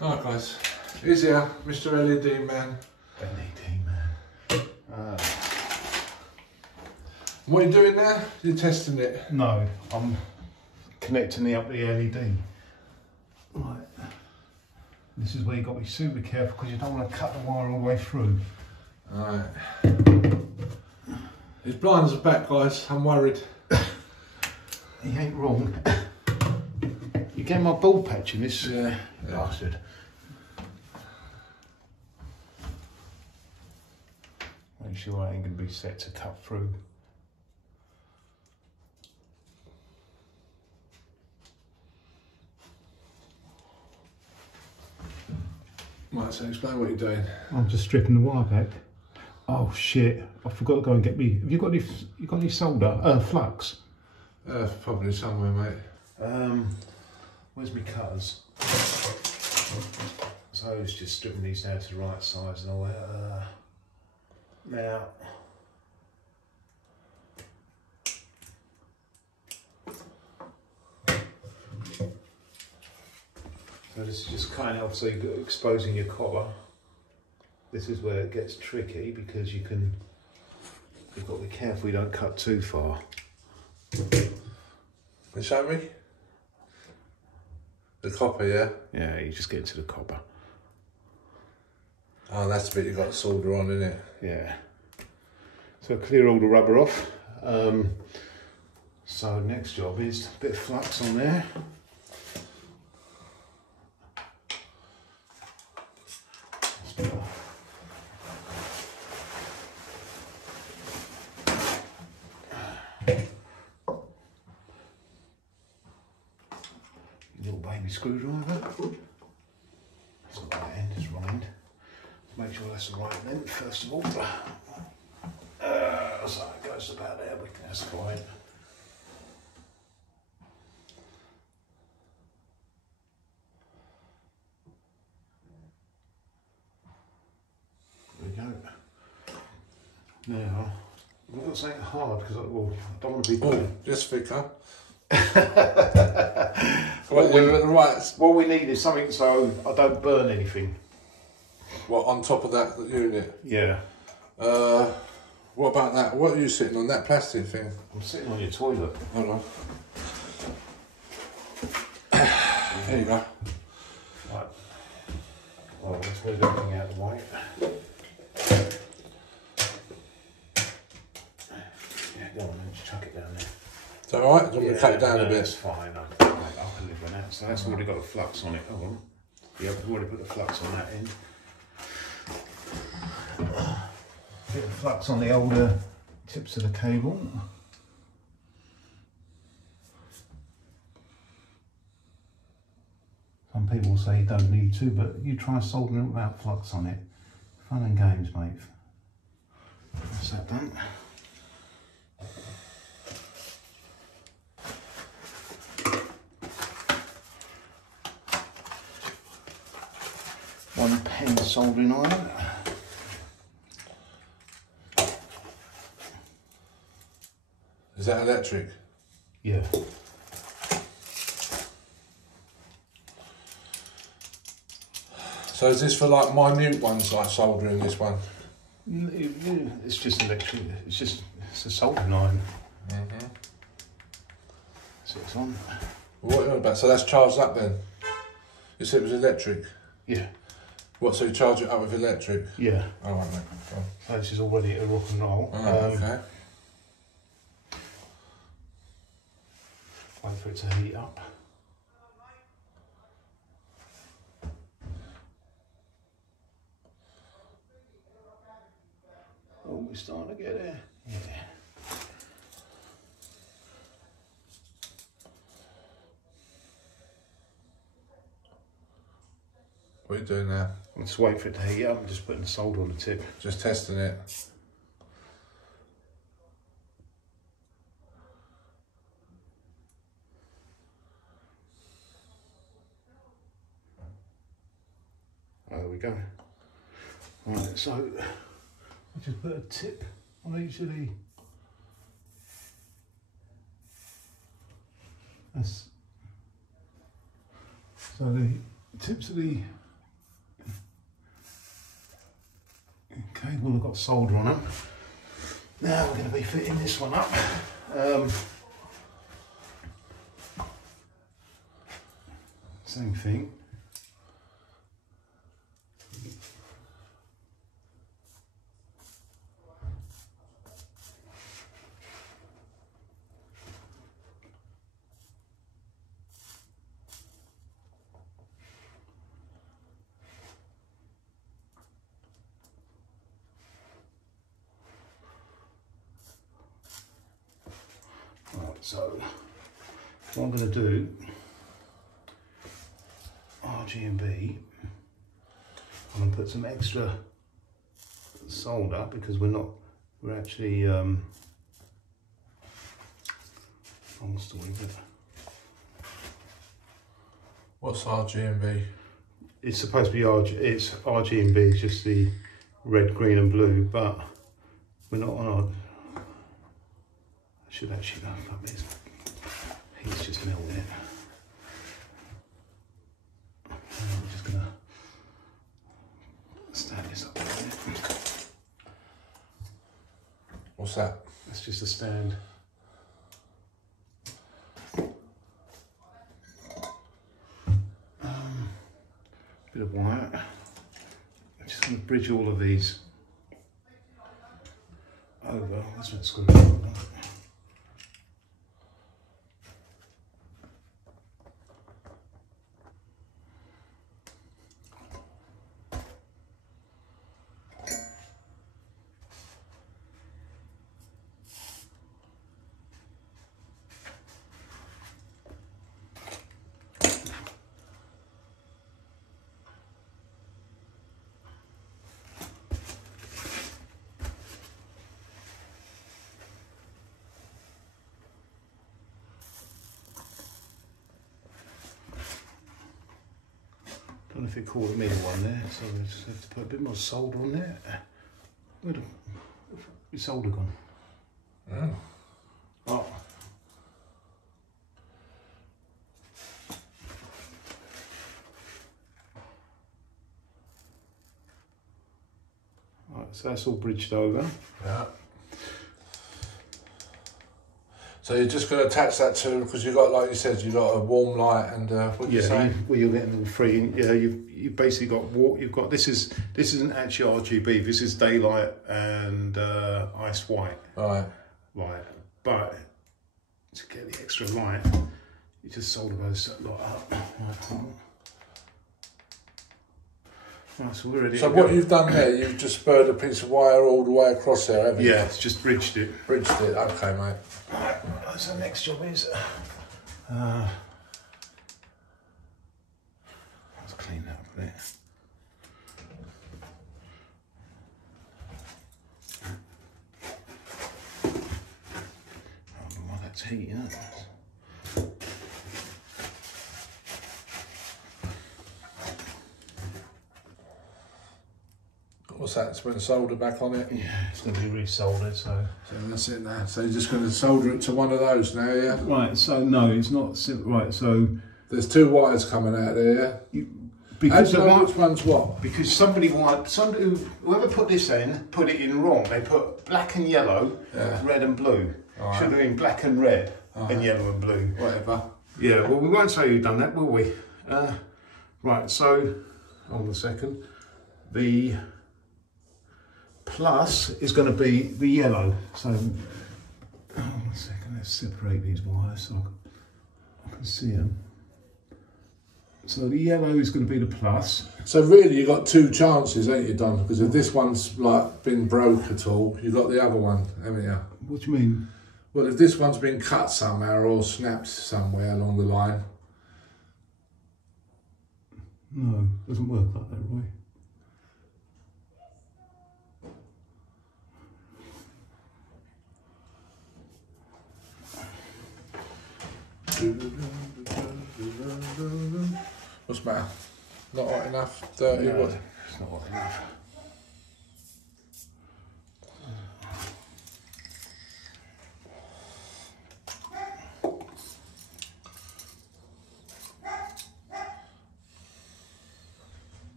Right guys, he's here, Mr. LED man. LED man. What are you doing now? You're testing it? No, I'm connecting up the LED. Right. This is where you've got to be super careful because you don't want to cut the wire all the way through. Alright. His blinders are back guys, I'm worried. He ain't wrong. You get my ball patch in this bastard. Make sure I ain't going to be set to cut through. Right, so explain what you're doing. I'm just stripping the wire back. Oh shit! I forgot to go and get me. Have you got any? You got any solder? Flux? Probably somewhere, mate. Where's my cutters? So I was just stripping these down to the right size and all that. Now. So this is just kind of so you're exposing your collar. This is where it gets tricky because you've got to be careful you don't cut too far. Can you show me? The copper, yeah? Yeah, you just get into the copper. Oh, that's the bit you've got to solder on, isn't it? Yeah. So clear all the rubber off. So next job is a bit of flux on there. Little baby screwdriver. It's not right end, it's wrong end. Make sure that's the right length first of all. So it goes about there, but that's fine. There we go. Now, I've got something hard because I don't want to be doing. Just thicker. What we need is something so I don't burn anything. What, on top of that unit? Yeah. What about that? What are you sitting on, that plastic thing? I'm sitting on your toilet. Hold on. There you go. Right. Well, let's move everything out of the way. Yeah, go on then, just chuck it down there. Is that alright? Do you want me to cut it down a bit? That's fine, I can live with that. So that's already got a flux on it. Hold on. Yeah, we've already put the flux on that end. Bit of flux on the older tips of the cable. Some people say you don't need to, but you try soldering it without flux on it. Fun and games, mate. That's that done. One pen soldering iron. Is that electric? Yeah. So is this for like minute ones, like soldering this one? It's just electric. It's a soldering iron. Mm-hmm. So it's on. What are you on about? So that's charged up then? You said it was electric? Yeah. What, so you charge it up with electric? Yeah. Oh, right, mate. Oh. So this is already a rock and roll. Oh, okay. Wait for it to heat up. Oh, we're starting to get there. Yeah. What are you doing now? I'm just waiting for it to heat up. I'm just putting the solder on the tip. Just testing it. There we go. Right, so I just put a tip on each of the. So the tips of the of solder on them. Now we're going to be fitting this one up. Same thing. So what I'm going to do, RG&B, I'm going to put some extra solder because we're actually, long story, but What's RG&B? it's supposed to be RG&B, it's just the red, green and blue, but we're not on our, I should actually go fuck this. He's just melting it. I'm just gonna stand this up a bit. What's that? That's just a stand. Bit of wire. I'm just gonna bridge all of these over. That's what's going to be. I don't know if it caught the middle one there, so we just have to put a bit more solder on there. Where's the solder gone? Oh. Right, so that's all bridged over. Yeah. So you're just going to attach that to, because you've got, like you said, you've got a warm light and what you say? Well, you're getting them free. Yeah, you've basically got You've got this isn't actually RGB. This is daylight and ice white. Right. Right, but to get the extra light, you just solder those lot up. Right, so we're ready. So what you've done there, you've just spurred a piece of wire all the way across there, haven't you? Yeah, it's just bridged it. Bridged it, okay, mate. Right, so next job is let's clean that up a bit. I don't know why that's heating up. What's that? It's been soldered back on it? Yeah, it's going to be resoldered, so that's it now. So you're just going to solder it to one of those now, yeah? Right, so no, it's not simple. Right, so there's two wires coming out there, yeah? Because which one's what? Because whoever put this in, put it in wrong. They put black and yellow, red and blue. Right. Should have been black and red and yellow and blue. Whatever. Yeah, well, we won't say who've done that, will we? Right, so, hold on a second. The plus is going to be the yellow. So, hold on a second, let's separate these wires so I can see them. So the yellow is going to be the plus. So really you've got two chances, ain't you, Don? Because if this one's like been broke at all, you've got the other one, haven't you? What do you mean? Well, if this one's been cut somehow or snapped somewhere along the line. No, it doesn't work like that, Roy. What's the matter? Not hot enough? Dirty? No, what? it's not hot enough.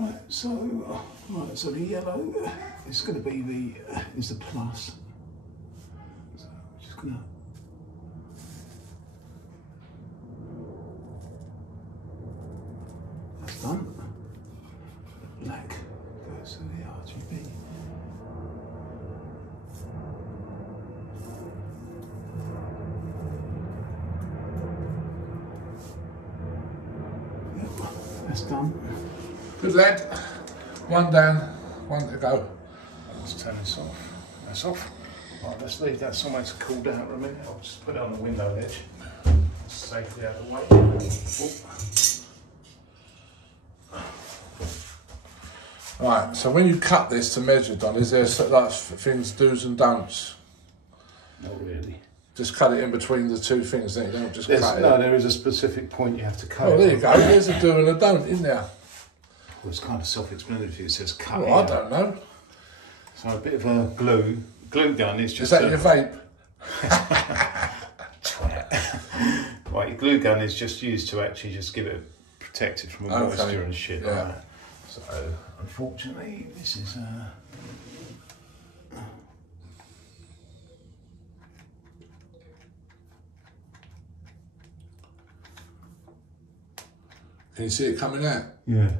Right, so the yellow is going to be the plus. So I'm just going to. That's done. Black goes to the RGB. Yep, that's done. Good lad. One down, one to go. Let's turn this off. That's off. Right, let's leave that somewhere to cool down for a minute. I'll just put it on the window ledge. Safely out of the way. Right, so when you cut this to measure, Don, is there like things, do's and don'ts? Not really. Just cut it in between the two things, then you don't just cut it. No, there is a specific point you have to cut. Oh, there you go. There's a do and a don't, isn't there? Well, it's kind of self-explanatory. It says cut. Oh, I don't know. So a bit of a glue gun is just. Is that your vape? Right, your glue gun is just used to actually just give it protect it from moisture and shit. Yeah. Like that. So unfortunately, this is. Can you see it coming out? Yeah.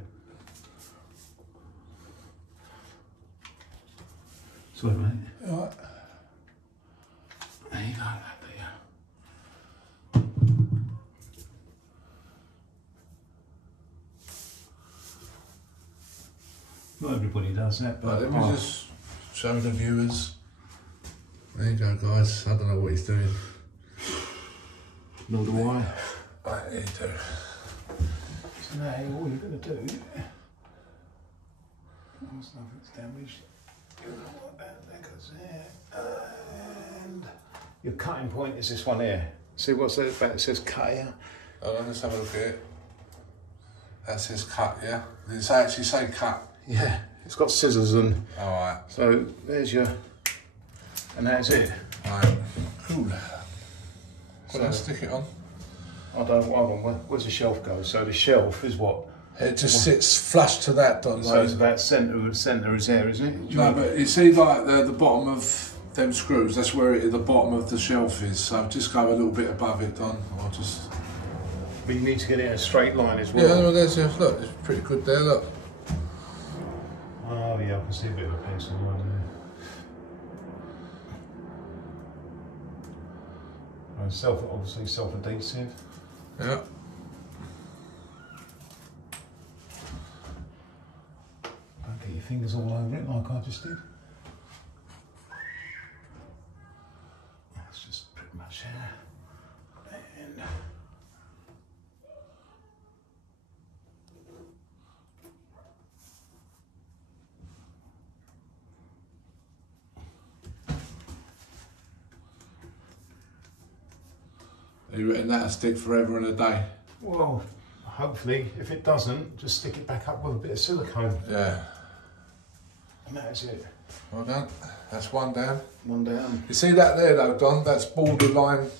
Sorry, mate. All right. There you go, Not everybody does that, but let me just show the viewers. There you go, guys. I don't know what he's doing. nor do I. Right, there you do. So now all you're going to do, once nothing's damaged, you're going to want that goes there, and your cutting point is this one here. See what's there about? It says cut here. Hold on, let's have a look at it. That says cut, yeah? Did it actually say cut? Yeah, it's got scissors and. Alright. So there's your, and that's it. Right, cool. So let's stick it on. I don't, hold on, where's the shelf go? So the shelf is what? It just sits flush to that, Don. So it's about centre is there, isn't it? No, but you see like the bottom of them screws, that's where the bottom of the shelf is. So just go a little bit above it, Don. Or just... But you need to get it in a straight line as well. Yeah, well, there's look, it's pretty good there, look. Oh yeah, I can see a bit of a pencil line there. Obviously self-adhesive. Yeah. Don't get your fingers all over it like I just did. That's just pretty much here. And Are you reckon that'll stick forever and a day? well, hopefully, if it doesn't, just stick it back up with a bit of silicone. Yeah. And that's it. Well done. That's one down. One down. You see that there though, Don? That's borderline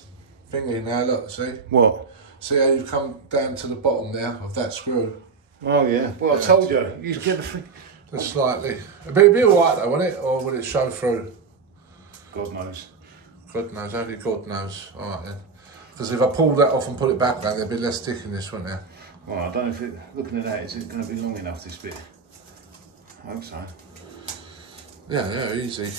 thingy now, look, see? What? See how you come down to the bottom there of that screw? Oh yeah. Well, I told you. You get the thing. Just slightly. It'll be alright though, won't it? Or will it show through? God knows. God knows, only God knows. Alright then. Because if I pull that off and put it back down, there'll be less stickiness, won't there? Well, I don't know if looking at that, is it going to be long enough, this bit? I hope so. Yeah, easy.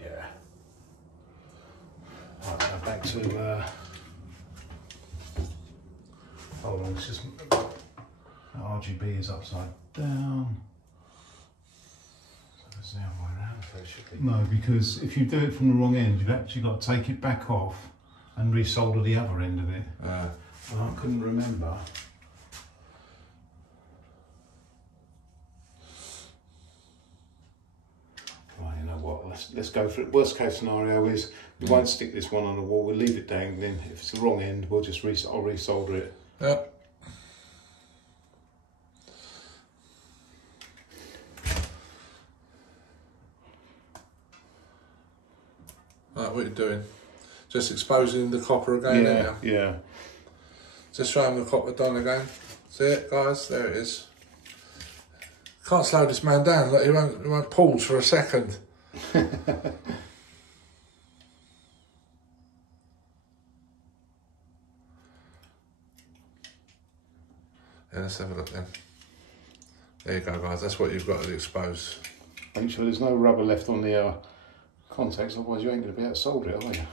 Yeah. Right, now back to, hold on, it's just, RGB is upside down. So that's the other way around. No, because if you do it from the wrong end, you've actually got to take it back off and resolder the other end of it. Well, I couldn't remember. Right, you know what, let's go for it. Worst case scenario is we won't stick this one on the wall, we'll leave it dangling. If it's the wrong end, we'll just I'll resolder it. Yep. Right, what are you doing? Just exposing the copper again? Yeah. Just show him the copper done again. See it, guys? There it is. Can't slow this man down. Look, he won't pause for a second. Yeah, let's have a look then. There you go, guys. That's what you've got to expose. Make sure there's no rubber left on the contacts, otherwise you ain't going to be able to solder it, are you?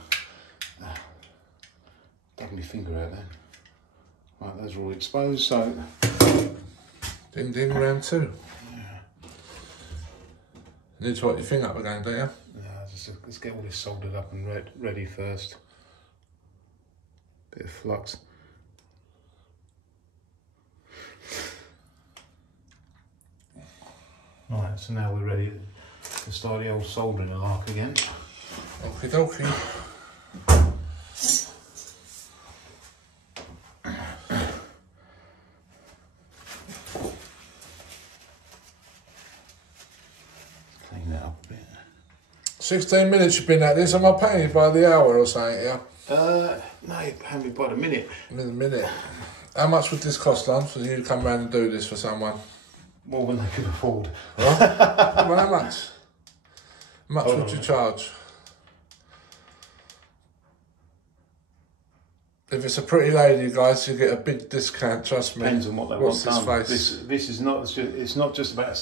Dug my finger out then. Right, those are all exposed, so... Ding ding, round two. Yeah. Need to wipe your finger up again, don't you? Yeah, let's get all this soldered up and ready first. Bit of flux. Right, so now we're ready to start the old soldering alark again. Okie dokie. Clean that up a bit. 16 minutes you've been at this. Am I paying you by the hour or something, yeah? No, you're paying me by the minute. In a minute. How much would this cost, Lon, for you to come round and do this for someone? More than they could afford. Right? Well, how much? How much would you charge? If it's a pretty lady, guys, you get a big discount, trust me. Depends on what they What's want done. This This is not just, it's not just about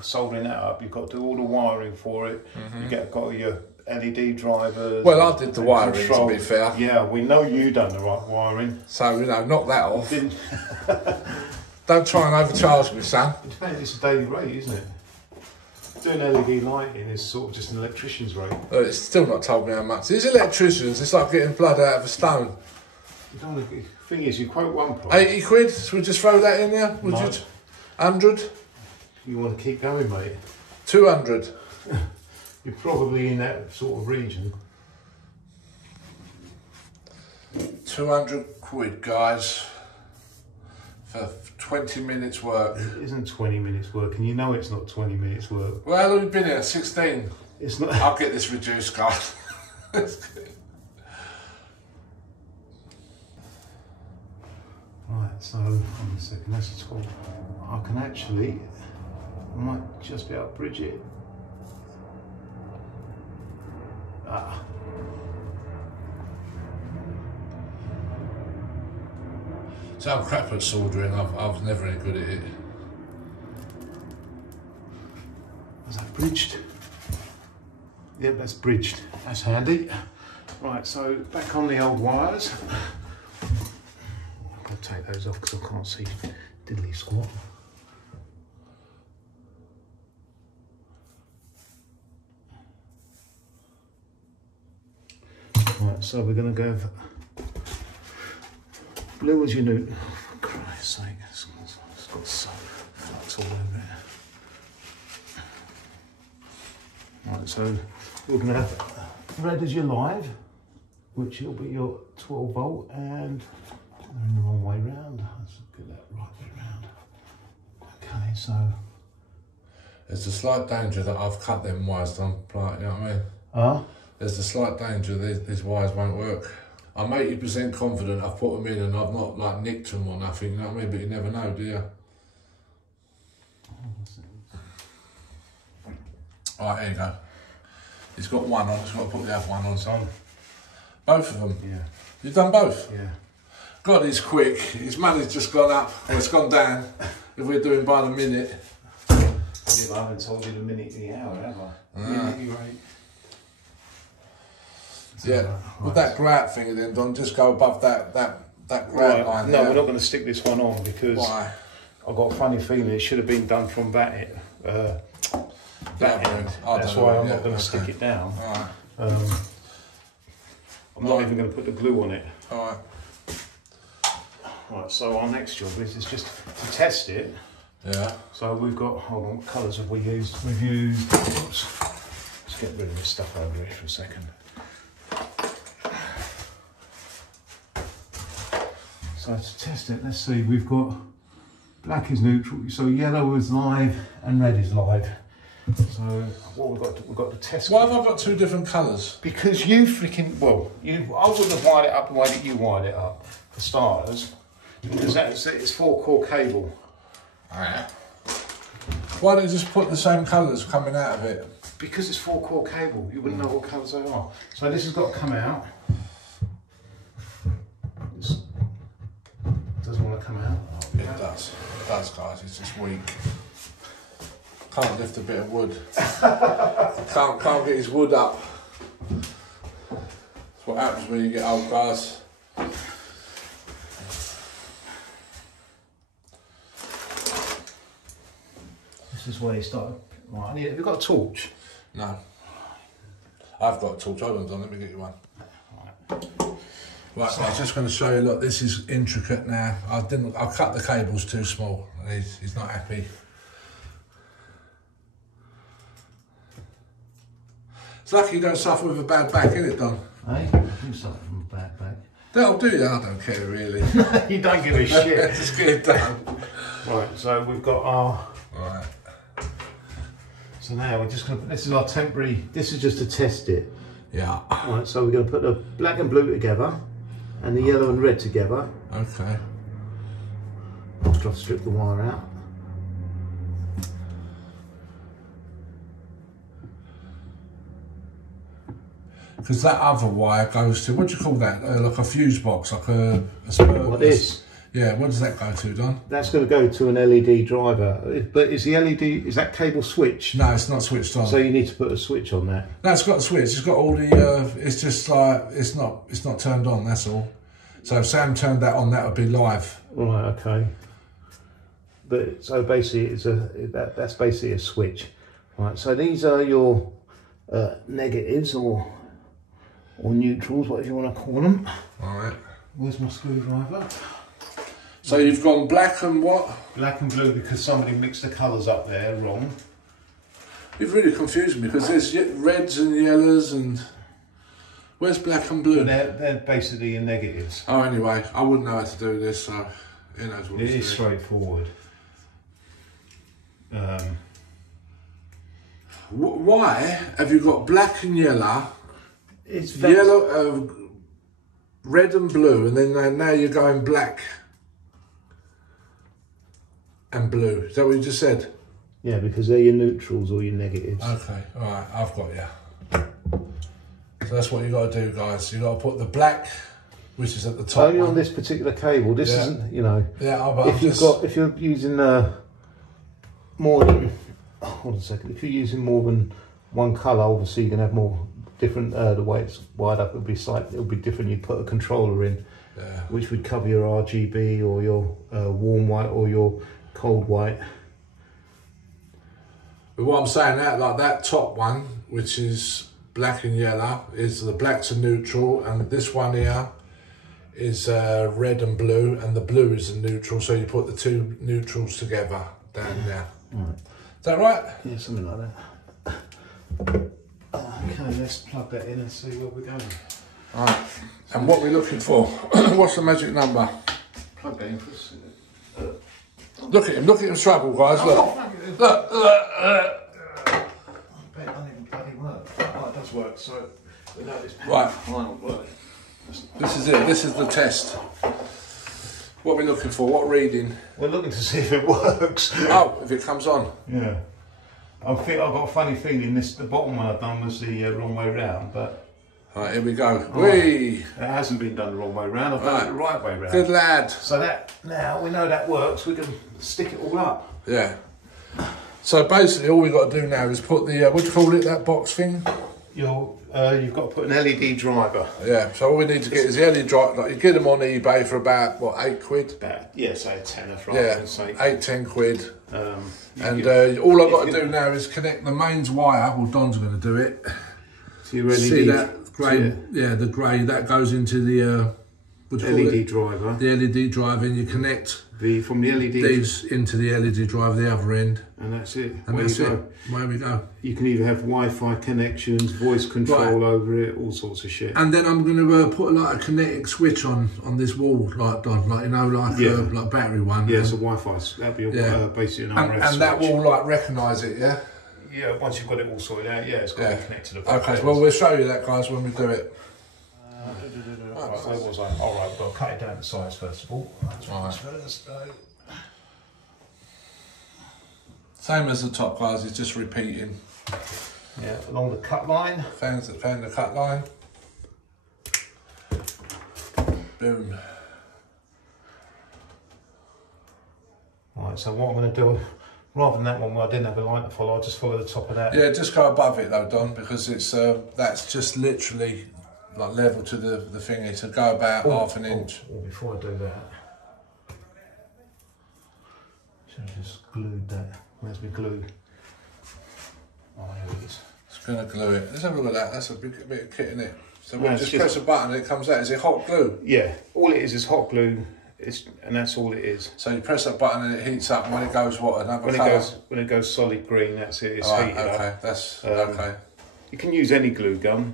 soldering that up. You've got to do all the wiring for it. You've got your LED drivers. Well, I did the wiring, to be fair. Yeah, we know you done the right wiring. So, you know, knock that off. Don't try and overcharge me, son. It depends, it's a daily rate, isn't it? Doing LED lighting is sort of just an electrician's rate. Well, it's still not told me how much. These electricians, it's like getting blood out of a stone. You don't want to, the thing is, you quote one price. 80 quid, should we just throw that in there? Would you? 100? You want to keep going, mate. 200? You're probably in that sort of region. 200 quid, guys, for 20 minutes work. It isn't 20 minutes work, and you know it's not 20 minutes work. Well, how long have you been here? 16? It's not. I'll get this reduced, guys. Right, so, hold on a second, that's a 12. I can actually, I might just be able to bridge it. Ah. So I'm crap at soldering, I was never any good at it. Was that bridged? Yep, that's bridged. That's handy. Right, so back on the old wires. I've got to take those off because I can't see diddly squat. Right, so we're going to go for blue as you know. For Christ's sake, it's got so flux all over it. Right, so we're going to have red as your live, which will be your 12 volt, and they're in the wrong way round. Let's get that right way round. Okay, so There's a slight danger that I've cut them wires down, you know what I mean? There's a slight danger these wires won't work. I'm 80% confident I've put them in and I've not like nicked them or nothing, you know what I mean? But you never know, do you? Alright, there you go. He's got one on, he's got to put the other one on. on. Both of them? Yeah. You've done both? Yeah. God, he's quick. His money's just gone up, or it's gone down, if we're doing by the minute. Yeah, I haven't told you the minute to the hour, have I? Minute rate. Yeah, with that grout thing then, Don, just go above that grout line. No, we're not going to stick this one on because Why? I've got a funny feeling it should have been done from that end. That's why I'm not going to stick it down. Alright. I'm not even going to put the glue on it. Alright. Right, so our next job is just to test it. Yeah. So we've got, hold on, what colours have we used? We've used, oops, let's get rid of this stuff over here for a second. So to test it, let's see, we've got black is neutral, so yellow is live and red is live. So what we've got to test. Why have I got two different colours? Because you freaking, well, I wouldn't have wired it up the way that you wired it up, for starters. Because it's 4-core cable. Alright. Why don't you just put the same colours coming out of it? Because it's 4-core cable, you wouldn't know what colours they are. So this has got to come out. This doesn't want to come out. It does. It does, guys. It's just weak. Can't lift a bit of wood. can't get his wood up. That's what happens when you get old, guys. This is where you start. Right, have you got a torch? No. I've got a torch. Hold on, Don. Let me get you one. Right, so I'm just going to show you. Look, this is intricate now. I cut the cables too small. And he's not happy. It's lucky you don't suffer with a bad back, isn't it, Don? Hey, I do suffer from a bad back. That'll do you. I don't care really. You don't give a shit. Just get it done. Right, so we've got our. Right. So now we're just going to. This is our temporary. This is just to test it. Yeah. Right, so we're going to put the black and blue together, and the yellow and red together. Okay. After I've stripped the wire out. Because that other wire goes to, what do you call that? Like a fuse box, like a What this? Yeah, what does that go to, Don? That's going to go to an LED driver. But is the LED, is that cable switched? No, it's not switched on. So you need to put a switch on that. No, it's got a switch. It's got all the, it's just like, it's not turned on, that's all. So if Sam turned that on, that would be live. Right, okay. But so basically that's basically a switch. Right, so these are your negatives or neutrals, whatever you want to call them. All right. Where's my screwdriver? So you've gone black and what? Black and blue because somebody mixed the colours up there wrong. You've really confused me because there's reds and yellows and... Where's black and blue? They're basically your negatives. Oh, anyway, I wouldn't know how to do this, so who knows what it is straightforward. Why have you got black and yellow? It's yellow, red and blue, and then now you're going black and blue. Is that what you just said? Yeah, because they're your neutrals or your negatives. Okay, all right, I've got you. So that's what you got to do, guys. You got to put the black, which is at the top. Only on this particular cable. This isn't, you know. Yeah, but if you're using more than, hold on a second. If you're using more than one colour, obviously you can have more different. The way it's wired up, it'll be different. You put a controller in, which would cover your RGB or your warm white or your cold white. But what I'm saying, like that top one, which is black and yellow, is the black's a neutral, and this one here is red and blue, and the blue is a neutral. So you put the two neutrals together down there. Right. Is that right? Yeah, something like that. Okay, let's plug that in and see where we're going. All right. And what we're looking for? What's the magic number? Plug that in for a second. Look at him struggle, guys. Look. Look. I bet it doesn't even bloody work. Oh, it does work, so without this power, Right. it won't work. This is it. This is the test. What are we looking for? What reading? We're looking to see if it works. Oh, if it comes on. Yeah. I've got a funny feeling the bottom one I've done was the wrong way round, but... Right, here we go. Right. Whee! It hasn't been done the wrong way round, I've done it the right way round. Good lad. So that, now we know that works, we can stick it all up. Yeah. So basically all we've got to do now is put the, what do you call it, that box thing? You've got to put an LED driver. Yeah, so all we need to get is the LED driver. Like, you get them on eBay for about, what, £8? Say a tenner for argument's sake. 8-10 quid. And all I've got to do now is connect the mains wire. Well, Don's going to do it. So you really see that grey? Yeah, the grey that goes into the LED driver. The LED driver, and you connect from the LED these into the LED driver, the other end, and that's it. And that's it. Where we go. You can either have Wi-Fi connections, voice control over it, all sorts of shit. And then I'm going to put like a kinetic switch on this wall, like you know, like battery one. Yeah, so Wi-Fi's that'd be basically an RF and that will like recognise it, yeah. Yeah, once you've got it all sorted out, it's got to be connected to the Okay, well we'll show you that, guys, when we do it. Right, so was I? All right, well, cut it down to size first of all. Right. First, Same as the top, guys. It's just repeating. Yeah, along the cut line. Found the cut line. Boom. Right, so what I'm going to do, rather than that one where I didn't have a line to follow, I'll just follow the top of that. Yeah, just go above it though, Don, because it's that's just literally like level to the thingy. So go about half an inch. Before I do that, should have just glued that. Where's my glue? Oh, here it is. It's going to glue it. Let's have a look at that. That's a bit of kit in it. So we just press a button and it comes out. Is it hot glue? Yeah, all it is hot glue. And that's all it is. So you press that button and it heats up, and when it goes what, another colour? When it goes solid green, that's it, it's heated up. Okay, that's okay. You can use any glue gun.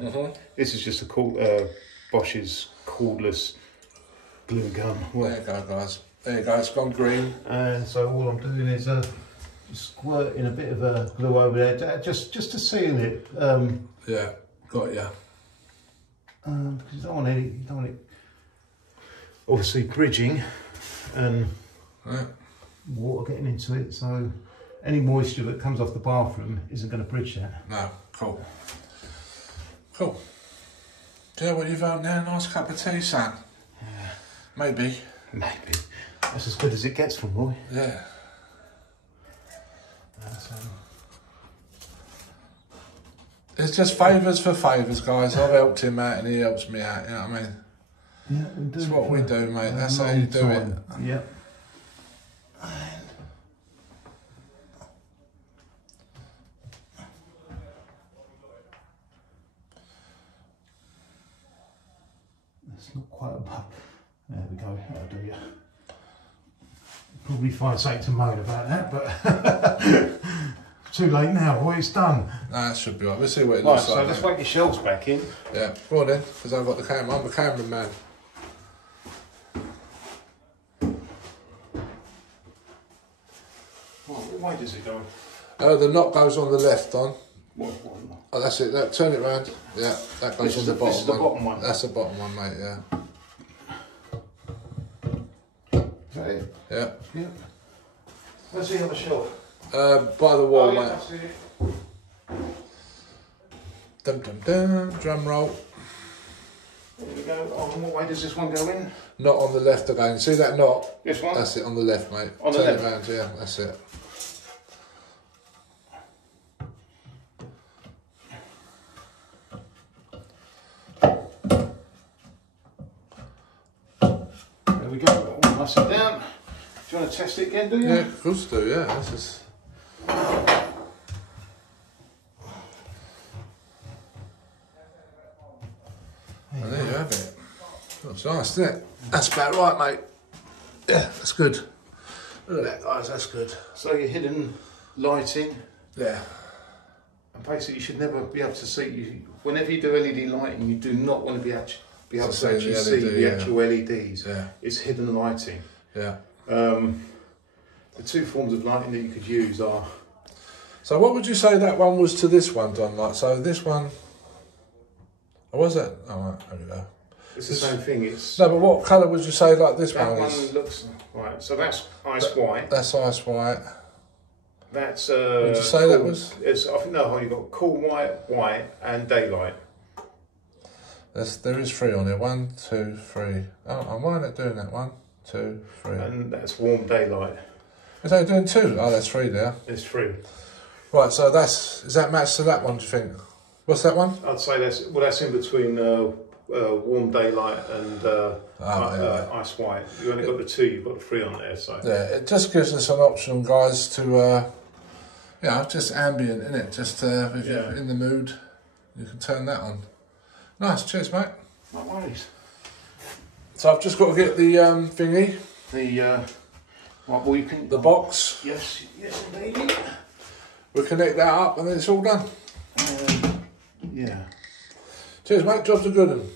This is just a Bosch's cordless glue gun. Well, there you go, guys. There you go, it's gone green. And so all I'm doing is just squirting a bit of glue over there, just to seal it. Yeah, got ya. Because you don't want it obviously bridging and water getting into it, so any moisture that comes off the bathroom isn't going to bridge that. No, cool. Cool. Do you know what you've had now? A nice cup of tea, son? Yeah. Maybe. That's as good as it gets from Roy. Yeah. It's just favours for favours, guys. I've helped him out and he helps me out, you know what I mean? Yeah, we do. That's what we do, mate. That's how you do it. Yeah. It's not quite above. There we go. That'll do you. Probably find something to moan about that, but too late now, boy. It's done. Nah, it should be right. Let's see what it looks like. So let's whack your shelves back in. Yeah, go on then, because I've got the camera. I'm the cameraman. What way does it go? The knot goes on the left, Don. What? Oh, that's it. Turn it round. Yeah, that goes on the bottom one. This is the bottom one. That's the bottom one, mate. Yeah. Is that it? Yeah. Yeah. Let's see on the shelf. By the wall, yeah, mate. I see it. Dum dum dum. Drum roll. There we go. On what way does this one go in? Knot on the left again. See that knot? This one? That's it on the left, mate. On the Turn left? it round, yeah, that's it. There we go. All nice and down. Do you want to test it again, do you? Yeah, of course do, yeah. This is... And there you have it. Looks nice, isn't it? That's about right, mate. Yeah, that's good. Look at that, guys, that's good. So your hidden lighting. Yeah. And basically you should never be able to see, whenever you do LED lighting, you do not want to be able to actually see the actual LEDs. Yeah. It's hidden lighting. Yeah. The two forms of lighting that you could use are... So what would you say that one was to this one, Don? Like, so this one... Oh, was it? Oh, right, there we go. It's the same thing. It's no, but what colour would you say like this that one is? That one looks... Right, so that's ice white. That's ice white. That's... would you say that was? It's, I think, no, you've got cool white, and daylight. There is 3 on here. 1, 2, 3. Oh, why not doing that? 1, 2, 3. And that's warm daylight. Is that doing 2? Oh, that's 3 there. There's 3. Right, so is that matched to that one, do you think? What's that one? I'd say that's in between warm daylight and ice white. You only got the 2, you've got the 3 on there. So yeah, it just gives us an option, guys, to just ambient, innit? Just if you're in the mood, you can turn that on. Nice, cheers, mate. No worries. So I've just got to get the thingy. Well, you can... The box. Yes, indeed. We'll connect that up and then it's all done. Yeah. Cheers, mate. Jobs are good.